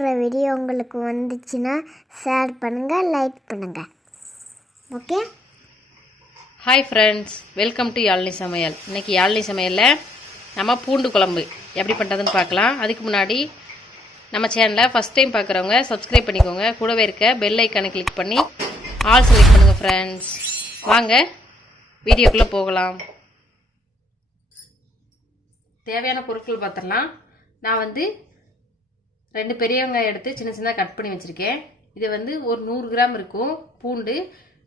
போடுற வீடியோ உங்களுக்கு வந்துச்சுன்னா ஷேர் பண்ணுங்கள், லைக் பண்ணுங்கள். Okay. Hi friends, welcome to Yazhini சமையல். இன்றைக்கி யாழினி சமையலில் நம்ம பூண்டு குழம்பு எப்படி பண்ணுறதுன்னு பார்க்கலாம். அதுக்கு முன்னாடி நம்ம சேனலை ஃபஸ்ட் டைம் பார்க்குறவங்க சப்ஸ்கிரைப் பண்ணிக்கோங்க. கூடவே இருக்க பெல் ஐக்கானை கிளிக் பண்ணி ஆல் செலக்ட் பண்ணுங்கள் ஃப்ரெண்ட்ஸ். வாங்க வீடியோக்குள்ளே போகலாம். தேவையான பொருட்கள் பார்த்துடலாம். நான் 2 பெரிய வெங்காயம் எடுத்து சின்ன சின்னதாக கட் பண்ணி வச்சுருக்கேன். இது ஒரு 100 கிராம் இருக்கும். பூண்டு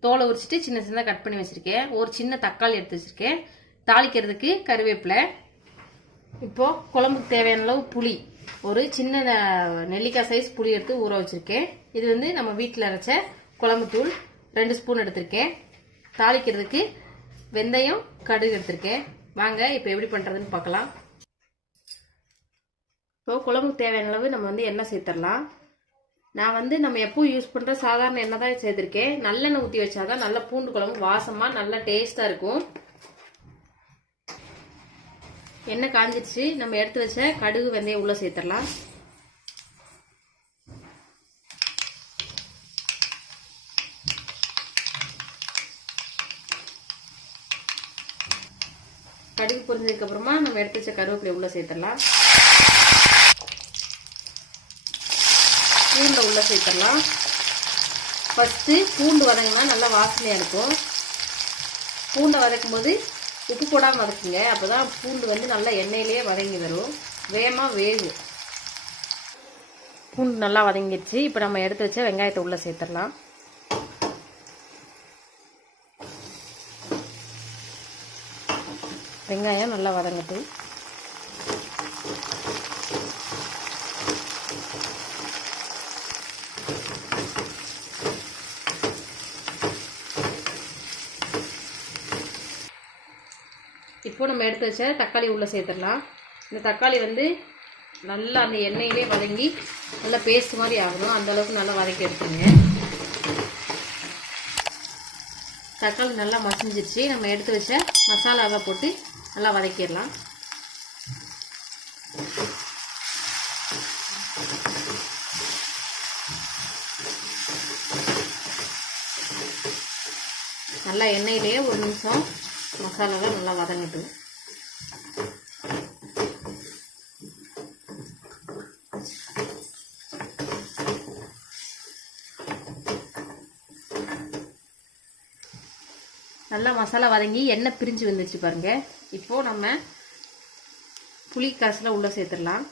தோலை உரிச்சிட்டு சின்ன சின்னதாக கட் பண்ணி வச்சுருக்கேன். ஒரு சின்ன தக்காளி எடுத்து வச்சுருக்கேன். தாளிக்கிறதுக்கு கருவேப்பிலை. இப்போது குழம்புக்கு தேவையான அளவு புளி, ஒரு சின்ன நெல்லிக்காய் சைஸ் புளி எடுத்து ஊற வச்சுருக்கேன். இது நம்ம வீட்டில் அரைச்ச குழம்பு தூள் 2 ஸ்பூன் எடுத்திருக்கேன். தாளிக்கிறதுக்கு வெந்தயம், கடுகு எடுத்திருக்கேன். வாங்க இப்போ எப்படி பண்ணுறதுன்னு பார்க்கலாம். இப்போ குழம்புக்கு தேவையான அளவு நம்ம எண்ணெய் சேர்த்துடலாம். நான் நம்ம எப்பவும் யூஸ் பண்ணுற சாதாரண எண்ணெய் தான் சேர்த்துருக்கேன். நல்லெண்ணெய் ஊற்றி வச்சாதான் நல்ல பூண்டு குழம்பு வாசமாக நல்லா டேஸ்ட்டாக இருக்கும். எண்ணெய் காஞ்சிடுச்சு. நம்ம எடுத்து வச்ச கடுகு, வெந்தயம் உள்ள சேர்த்துடலாம். கடுகு பொரிஞ்சதுக்கு அப்புறமா நம்ம எடுத்து வச்ச கருவேப்பிலை உள்ள சேர்த்துடலாம். பூண்டை உள்ள சேர்த்துடலாம். ஃபஸ்ட்டு பூண்டு வதங்கினா நல்லா வாசனையாக இருக்கும். பூண்டை வதக்கும் போது உப்பு போடாமல் வதக்குங்க. அப்போ தான் பூண்டு நல்லா எண்ணெயிலேயே வதங்கி வரும், வேகமாக வேகும். பூண்டு நல்லா வதங்கிடுச்சு. இப்போ நம்ம எடுத்து வச்ச வெங்காயத்தை உள்ள சேர்த்துடலாம். வெங்காயம் நல்லா வதங்கட்டு. இப்போ நம்ம எடுத்து வச்ச தக்காளி உள்ள சேர்த்துடலாம். இந்த தக்காளி நல்லா அந்த எண்ணெயிலே வதங்கி நல்லா பேஸ்ட் மாதிரி ஆகணும். அந்த அளவுக்கு நல்லா வதக்கி எடுத்துங்க. தக்காளி நல்லா மசிஞ்சிருச்சு. நம்ம எடுத்து வச்ச மசாலாவை போட்டு நல்லா வதக்கிடலாம். நல்லா எண்ணெயிலேயே ஒரு நிமிஷம் மசாலாவை நல்லா வதங்கட்டும். நல்லா மசாலா வதங்கி எண்ணெய் பிரிஞ்சு வந்துருச்சு பாருங்க. இப்போ நம்ம புளி காசுல உள்ள சேர்த்துடலாம்.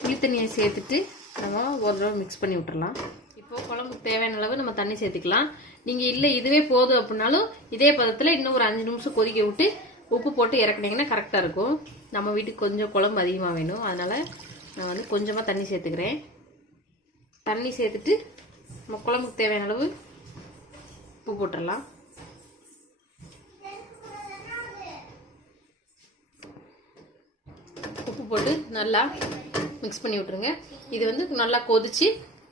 புளி தண்ணியை சேர்த்துட்டு நம்ம ஒரு தடவை மிக்ஸ் பண்ணி விட்டுறலாம். இப்போ குழம்புக்கு தேவையான அளவு நம்ம தண்ணி சேர்த்துக்கலாம். நீங்கள் இல்லை இதுவே போதும் அப்படின்னாலும் இதே பதத்தில் இன்னும் ஒரு 5 நிமிஷம் கொதிக்க விட்டு உப்பு போட்டு இறக்குனீங்கன்னா கரெக்டாக இருக்கும். நம்ம வீட்டுக்கு கொஞ்சம் குழம்பு அதிகமாக வேணும், அதனால் நான் கொஞ்சமாக தண்ணி சேர்த்துக்கிறேன். தண்ணி சேர்த்துட்டு நம்ம குழம்புக்கு தேவையான அளவு உப்பு போட்டுடலாம். உப்பு போட்டு நல்லா மிக்ஸ் பண்ணி விட்டுருங்க. இது நல்லா கொதிச்சு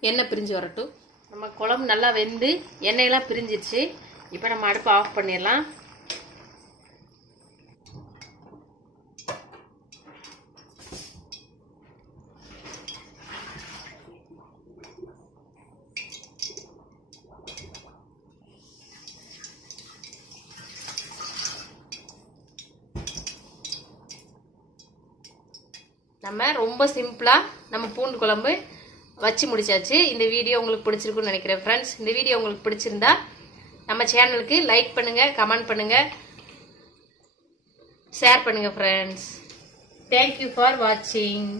எண்ணெய் பிரிஞ்சு வரட்டும். நம்ம குழம்பு நல்லா வெந்து எண்ணெயெல்லாம் பிரிஞ்சிருச்சு. இப்போ நம்ம அடுப்பை ஆஃப் பண்ணிடலாம். நம்ம ரொம்ப சிம்பிளாக நம்ம பூண்டு குழம்பு வச்சு முடிச்சாச்சு. இந்த வீடியோ உங்களுக்கு பிடிச்சிருக்குன்னு நினைக்கிறேன் ஃப்ரெண்ட்ஸ். இந்த வீடியோ உங்களுக்கு பிடிச்சிருந்தா நம்ம சேனலுக்கு லைக் பண்ணுங்கள், கமெண்ட் பண்ணுங்கள், ஷேர் பண்ணுங்கள் ஃப்ரெண்ட்ஸ். தேங்க்யூ ஃபார் வாட்சிங்.